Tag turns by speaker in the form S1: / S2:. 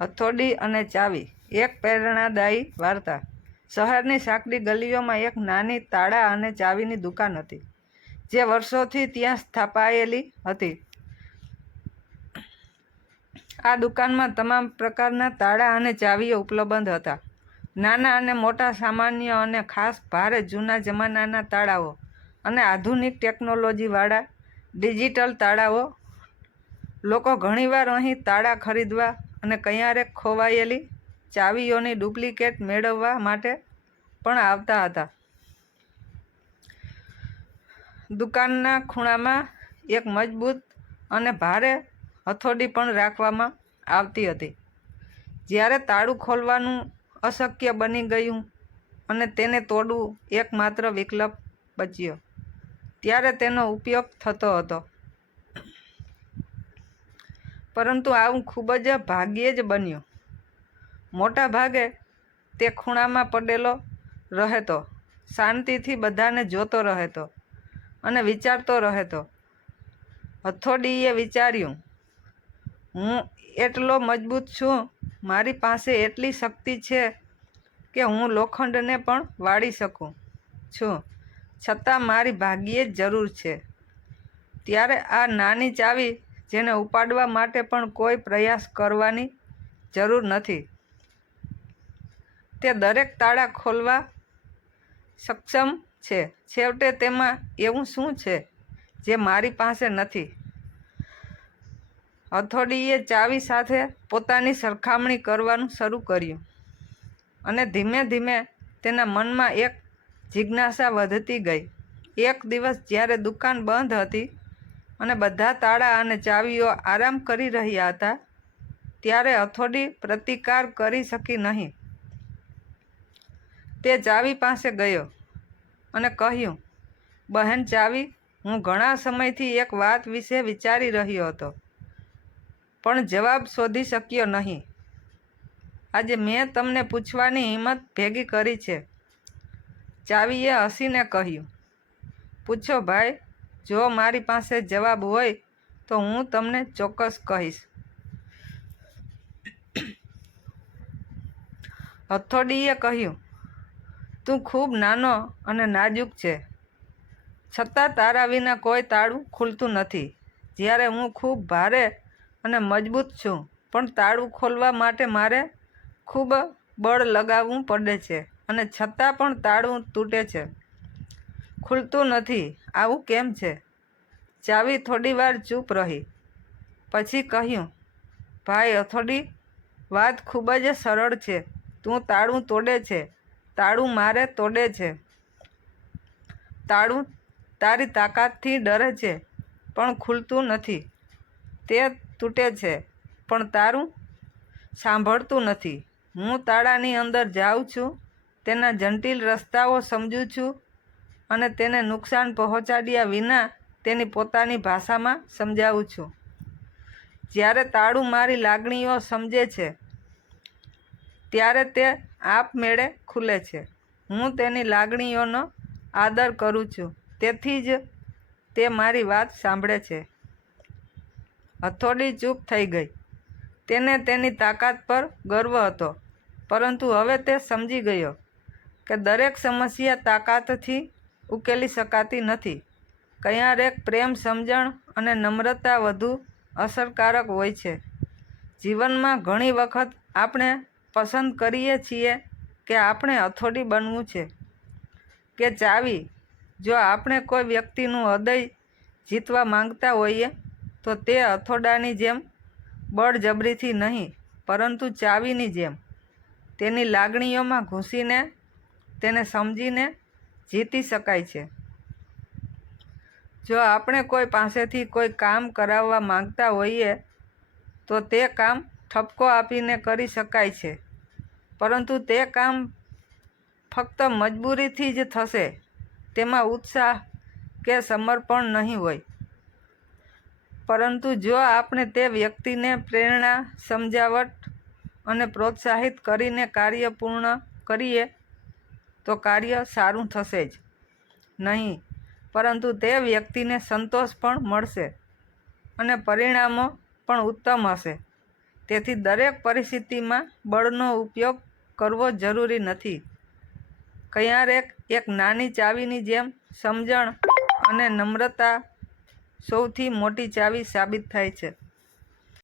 S1: હથોડી અને ચાવી, એક પ્રેરણાદાયી વાર્તા. શહેરની સાંકડી ગલીઓમાં એક નાની તાળા અને ચાવીની દુકાન હતી, જે વર્ષોથી ત્યાં સ્થાપાયેલી હતી. આ દુકાનમાં તમામ પ્રકારના તાળા અને ચાવીઓ ઉપલબ્ધ હતા. નાના અને મોટા સામાન્ય અને ખાસ ભારે જૂના જમાનાના તાળાઓ અને આધુનિક ટેકનોલોજીવાળા ડિજિટલ તાળાઓ. લોકો ઘણીવાર અહીં તાળા ખરીદવા અને ક્યારેક ખોવાયેલી ચાવીઓની ડુપ્લિકેટ મેળવવા માટે પણ આવતા હતા. દુકાનના ખૂણામાં એક મજબૂત અને ભારે હથોડી પણ રાખવામાં આવતી હતી. જ્યારે તાળું ખોલવાનું અશક્ય બની ગયું અને તેને તોડવું એકમાત્ર વિકલ્પ બચ્યો, ત્યારે તેનો ઉપયોગ થતો હતો. પરંતુ આવું ખૂબ જ ભાગ્યે જ બન્યું. મોટા ભાગે તે ખૂણામાં પડેલો રહેતો, શાંતિથી બધાને જોતો રહેતો અને વિચારતો રહેતો. હથોડીએ વિચાર્યું, હું એટલો મજબૂત છું, મારી પાસે એટલી શક્તિ છે કે હું લોખંડને પણ વાળી શકું છું, છતાં મારી ભાગ્યે જ જરૂર છે. ત્યારે આ નાની ચાવી જેને ઉપાડવા માટે પણ કોઈ પ્રયાસ કરવાની જરૂર નથી. તે દરેક તાળા ખોલવા સક્ષમ છે. છેવટે તેમાં એવું શું છે જે મારી પાસે નથી? હથોડીએ ચાવી સાથે પોતાની સરખામણી કરવાનું શરૂ કર્યું અને ધીમે ધીમે તેના મનમાં એક જિજ્ઞાસા વધતી ગઈ. એક દિવસ જ્યારે દુકાન બંધ હતી અને બધા તાળા અને ચાવીઓ આરામ કરી રહ્યા હતા, ત્યારે હથોડી પ્રતિકાર કરી શકી નહીં. તે ચાવી પાસે ગયો અને કહ્યું, બહેન ચાવી, હું ઘણા સમયથી એક વાત વિશે વિચારી રહ્યો હતો, પણ જવાબ શોધી શક્યો નહીં. આજે મેં તમને પૂછવાની હિંમત ભેગી કરી છે. ચાવીએ હસીને કહ્યું, પૂછો ભાઈ જો મારી પાસે જવાબ હોય તો હું તમને ચોક્કસ કહીશ. હથોડીએ કહ્યું, તું ખૂબ નાનો અને નાજુક છે. છતાં તારા વિના કોઈ તાળું ખુલતું નથી. જ્યારે હું ખૂબ ભારે અને મજબૂત છું, પણ તાળું ખોલવા માટે મારે ખૂબ બળ લગાવવું પડે છે અને છતાં પણ તાળું તૂટે છે. ખુલતું નથી. આવું કેમ છે? ચાવી થોડી વાર ચૂપ રહી. પછી કહ્યું, ભાઈ અથોડી વાત ખૂબ જ સરળ છે. તું તાળું તોડે છે. તાળું મારે તોડે છે. તાળું તારી તાકાતથી ડરે છે, પણ ખુલતું નથી. તે તૂટે છે, પણ તારું સાંભળતું નથી. હું તાળાની અંદર જાઉં છું, તેના જટિલ રસ્તાઓ સમજું છું અને તેને નુકસાન પહોંચાડ્યા વિના તેની પોતાની ભાષામાં સમજાવું છું. જ્યારે તાળું મારી લાગણીઓ સમજે છે, ત્યારે તે આપમેળે ખુલે છે. હું તેની લાગણીઓનો આદર કરું છું. તેથી જ તે મારી વાત સાંભળે છે. હથોડી ચૂપ થઈ ગઈ. તેને તેની તાકાત પર ગર્વ હતો, પરંતુ હવે તે સમજી ગયો કે દરેક સમસ્યા તાકાતથી ઉકેલી શકાતી નથી. ક્યારેક પ્રેમ, સમજણ અને નમ્રતા વધુ અસરકારક હોય છે. જીવનમાં ઘણી વખત આપણે પસંદ કરીએ છીએ કે આપણે અથોડી બનવું છે કે ચાવી. જો આપણે કોઈ વ્યક્તિનું હૃદય જીતવા માંગતા હોઈએ, તો તે અથોડાની જેમ, બળજબરીથી નહીં, પરંતુ ચાવીની જેમ. તેની લાગણીઓમાં ઘૂસીને, તેને સમજીને જીતી શકાય છે. જો આપણે કોઈ પાસેથી કોઈ કામ કરાવવા માંગતા હોઈએ, તો તે કામ ઠપકો આપીને કરી શકાય છે. પરંતુ તે કામ ફક્ત મજબૂરીથી જ થશે, તેમાં ઉત્સાહ કે સમર્પણ નહીં હોય. પરંતુ જો આપણે તે વ્યક્તિને પ્રેરણા, સમજાવટ અને પ્રોત્સાહિત કરીને કાર્ય પૂર્ણ કરીએ તો કાર્ય સારું થશે જ. નહીં, પરંતુ તે વ્યક્તિને સંતોષ પણ મળશે અને પરિણામો પણ ઉત્તમ હશે. તેથી દરેક પરિસ્થિતિમાં બળનો ઉપયોગ કરવો જરૂરી નથી. ક્યારેક એક નાની ચાવીની જેમ સમજણ અને નમ્રતા સૌથી મોટી ચાવી સાબિત થાય છે.